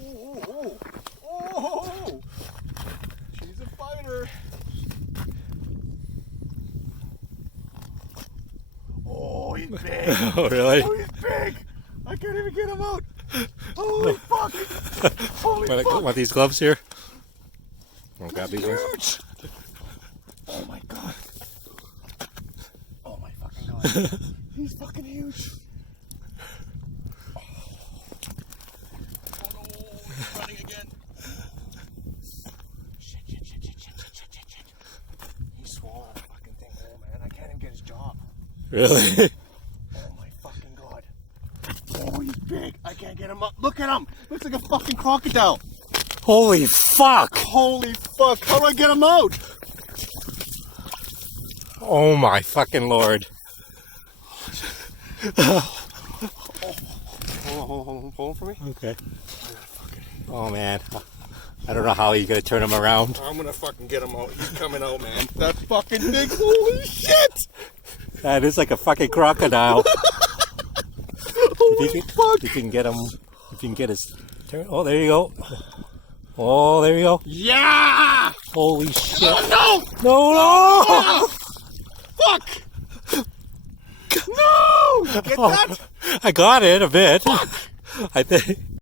Oh, oh, oh. She's a fighter. Oh, he's big. Oh, really? Oh, he's big. I can't even get him out. Holy fuck. Holy fuck. Want these gloves here? I'll grab these ones. Huge. Oh my god. Oh my fucking god. He's fucking huge. Oh no, he's running again. Shit. He swallowed the fucking thing whole, man. I can't even get his jaw. Really? Oh my fucking god. Oh, he's big. I can't get him up. Look at him. Looks like a fucking crocodile. Holy fuck! Holy fuck. How do I get him out? Oh my fucking lord. Hold on for me. Okay. Oh man. I don't know how you're gonna turn him around. I'm gonna fucking get him out. He's coming out, man. That's fucking big. Holy shit! That is like a fucking crocodile. Holy fuck! If you can get him, if you can get his turn. Oh, there you go. Oh, there you go. Yeah! Holy shit. Oh, No! no! Fuck! No! Get that? I got it a bit. I think.